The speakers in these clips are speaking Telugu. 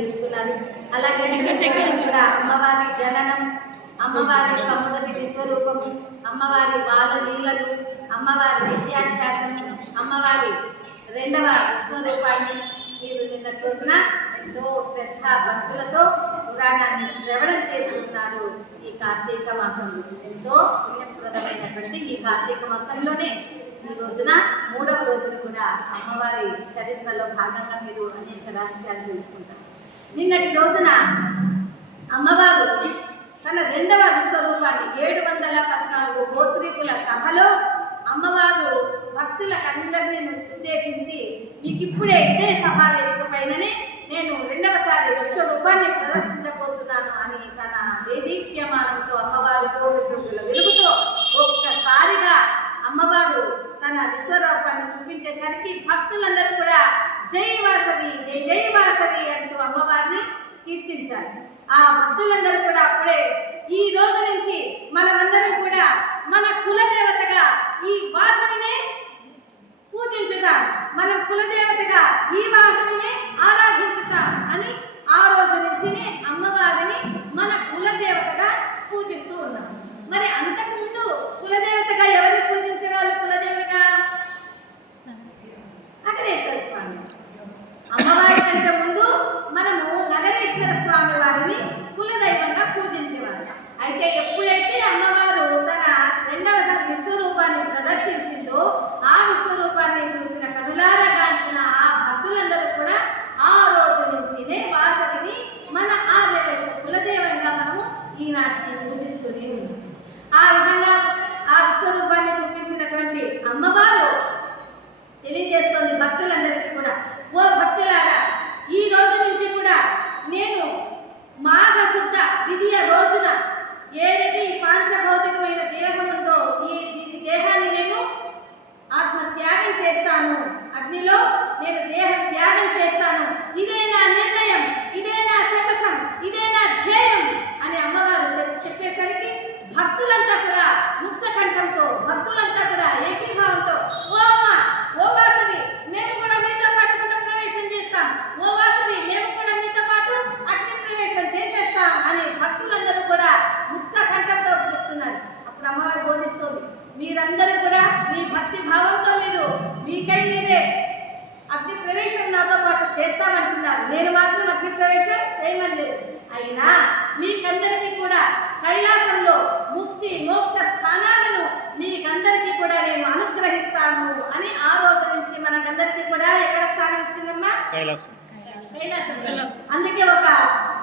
తీసుకున్నారు. అలాగే కూడా అమ్మవారి జననం, అమ్మవారి యొక్క మొదటి విశ్వరూపం, అమ్మవారి బాల లీలలు, అమ్మవారి విద్యాభ్యాసం, అమ్మవారి రెండవ విశ్వరూపాన్ని మీరు నిన్న రోజున ఎంతో శ్రద్ధ భక్తులతో పురాణాన్ని శ్రవణం చేస్తున్నారు. ఈ కార్తీక మాసంలో ఎంతో పుణ్యప్రదమైనటువంటి ఈ కార్తీక మాసంలోనే ఈ రోజున మూడవ రోజున కూడా అమ్మవారి చరిత్రలో భాగంగా మీరు అనేక రహస్యాలు తెలుసుకుంటారు. నిన్నటి రోజున అమ్మవారు తన రెండవ విశ్వరూపాన్ని 714 గోత్రీకుల సభలో అమ్మవారు భక్తులకందరినీ ఉద్దేశించి మీకు ఇప్పుడే ఇదే సభా వేదిక పైననే నేను రెండవసారి విశ్వరూపాన్ని ప్రదర్శించబోతున్నాను అని తన దేదీప్యమానంతో అమ్మవారు కోవిసుల వెలుగుతో ఒక్కసారిగా అమ్మవారు తన విశ్వరూపాన్ని చూపించేసరికి భక్తులందరూ కూడా జై వాసవి, జై జై వాసవి అంటూ అమ్మవారిని కీర్తించారు. ఆ భక్తులందరూ కూడా అప్పుడే ఈ రోజు నుంచి మనమందరం కూడా మన కులదేవతగా ఈ వాసవినే పూజించుదాం, మనం కులదేవతగా ఈ వాసవినే ఆరాధించుతాం అని ఆ రోజు నుంచినే అమ్మవారిని మన కులదేవతగా పూజిస్తూ ఉన్నాం. మరి అంతకుముందు కులదేవతగా ఎవరిని పూజించేవాళ్ళు? కులదేవతగా నగరేశ్వర స్వామి. అమ్మవారి కంటే ముందు మనము నగరేశ్వర స్వామి వారిని కులదైవంగా పూజించేవారు. అయితే ఎప్పుడైతే అమ్మవారు తన రెండవసారి విశ్వరూపాన్ని ప్రదర్శించిందో ఆ విశ్వరూపాన్ని చూసిన కనులారా గాంచిన ఆ భక్తులందరూ కూడా ఆ రోజు నుంచినే వాసవిని మన ఆర్యవైశ్య కులదేవంగా మనము ఈనాటికి పూజిస్తూనే ఉన్నాం. ఆ విధంగా ఆ విశ్వరూపాన్ని చూపించినటువంటి అమ్మవారు తెలియజేస్తోంది భక్తులందరికీ కూడా, ఓ భక్తులారా, ఈ రోజు నుంచి కూడా నేను మాఘశుద్ధ విధియ రోజున ఏదైతే ఈ పాంచభౌతికమైన దేహం ఉందో ఈ దేహాన్ని నేను ఆత్మ త్యాగం చేస్తాను, అగ్నిలో నేను దేహ త్యాగం చేస్తాను, ఇదే నా నిర్ణయం, ఇదే నా శపథం, ఇదే నా ధ్యేయం అని అమ్మవారు చెప్పేసరికి భక్తులంతా కూడా ముక్త కంఠంతో, భక్తులంతా కూడా ఏకీభావంతో, ఓ అమ్మ, ఓ వాసవి, మేము కూడా మీతో పాటు గుణ ప్రవేశం చేస్తాం, ఓ వాసవి, మేము కూడా మీతో పాటు అగ్ని ప్రవేశం చేసేస్తాం అని భక్తులందరూ కూడా ముక్త కంఠంతో చెప్తున్నారు. అప్పుడు అమ్మవారు బోధిస్తోంది, మీరందరూ కూడా మీ భక్తి భావంతో మీరు మీకై మీరే అగ్ని ప్రవేశం నాతో పాటు చేస్తామంటున్నారు, నేను మాత్రం అగ్ని ప్రవేశం చేయమనలేదు. అయినా మీకందరికీ కూడా కైలాసంలో ముక్తి మోక్ష స్థానాలను మీకందరికీ కూడా నేను అనుగ్రహిస్తాను అని ఆ రోజు నుంచి మనకందరికీ కూడా ఎక్కడ స్థానం ఇచ్చిందమ్మా? కైలాసం. అందుకే ఒక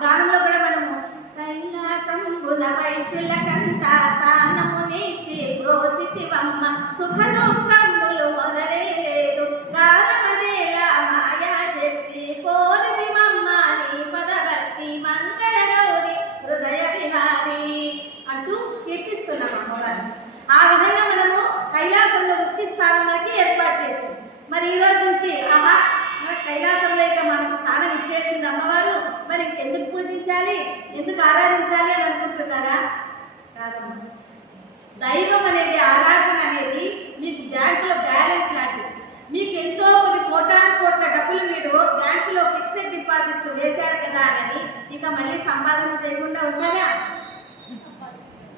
గానంలో కూడా మనము కైలాసంబున వైశ్యులకంతా స్థానమునిచ్చి ప్రోచితివమ్మ, సుఖ దుఃఖంబులు మొదలే లేదు, గానమదేలా మాయాశక్తి కోరితివమ్మ, నీ పదభక్తి మంగళ గౌరి హృదయ విహారి అంటూ కీర్తిస్తున్నాం అమ్మవారు. ఆ విధంగా మనము కైలాసంలో ముక్తి స్థానం వరకు ఏర్పాటు చేసాం. మరి ఈ రోజు నుంచి ఆహా, కైలాసంలో ఇక మనకు స్థానం ఇచ్చేసింది అమ్మవారు, మరి ఎందుకు పూజించాలి, ఎందుకు ఆరాధించాలి అని అనుకుంటున్నారా? కాదమ్మా, దైవం అనేది, ఆరాధన అనేది మీకు బ్యాంకులో బ్యాలెన్స్ లాంటిది. మీకు ఎంతో కొన్ని కోట్ల డబ్బులు మీరు బ్యాంకులో ఫిక్స్డ్ డిపాజిట్లు వేశారు కదా అని ఇక మళ్ళీ సంపాదన చేయకుండా ఉంటారా?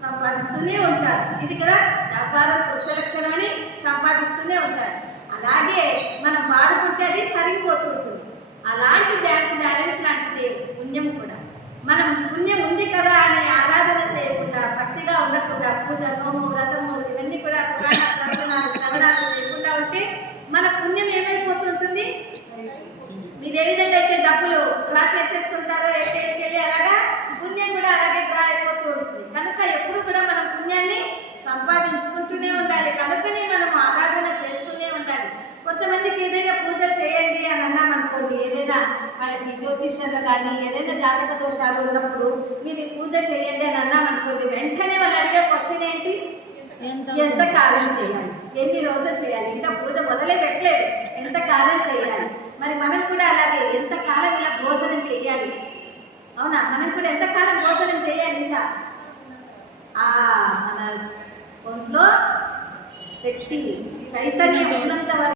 సంపాదిస్తూనే ఉంటారు. ఇది కదా వ్యాపారం పురుష లక్షణం అని సంపాదిస్తూనే ఉంటారు. అలాగే మనం వాడుకుంటే అది కరిగిపోతుంటుంది. అలాంటి బ్యాంక్ బ్యాలెన్స్ లాంటిది పుణ్యం కూడా. మనం పుణ్యం ఉంది కదా అని ఆరాధన చేయకుండా, భక్తిగా ఉండకుండా, పూజ, నోము, వ్రతము ఇవన్నీ కూడా పురాణ శ్రవణాలు చేయకుండా ఉంటే మన పుణ్యం ఏమైపోతుంటుంది? మీరు ఏ విధంగా అయితే డబ్బులు డ్రా చేసేస్తుంటారో ఎక్కడికి వెళ్ళి, అలాగా పుణ్యం కూడా అలాగే డ్రా అయిపోతూ ఉంటుంది. కనుక ఎప్పుడు కూడా మనం పుణ్యాన్ని సంపాదించుకుంటూనే ఉండాలి. కనుకనే మనం ఆరాధన చేస్తూనే ఉండాలి. కొంతమందికి ఏదైనా పూజలు చేయండి అని అన్నాం అనుకోండి, ఏదైనా వాళ్ళకి జ్యోతిష్యంలో కానీ ఏదైనా జాతక దోషాలు ఉన్నప్పుడు మీరు పూజ చేయండి అని అన్నాం అనుకోండి, వెంటనే వాళ్ళు అడిగే క్వశ్చన్ ఏంటి? ఎంత కాలం చేయాలి, ఎన్ని రోజులు చేయాలి, ఇంకా పూజ మొదలే పెట్టలేదు, ఎంత కాలం చేయాలి. మరి మనం కూడా అలాగే ఎంతకాలం ఇలా భోజనం చేయాలి? అవునా, మనం కూడా ఎంతకాలం భోజనం చేయాలి? ఇంకా మన ఒంట్లో శక్తి చైతన్యం ఉన్నంత వరకు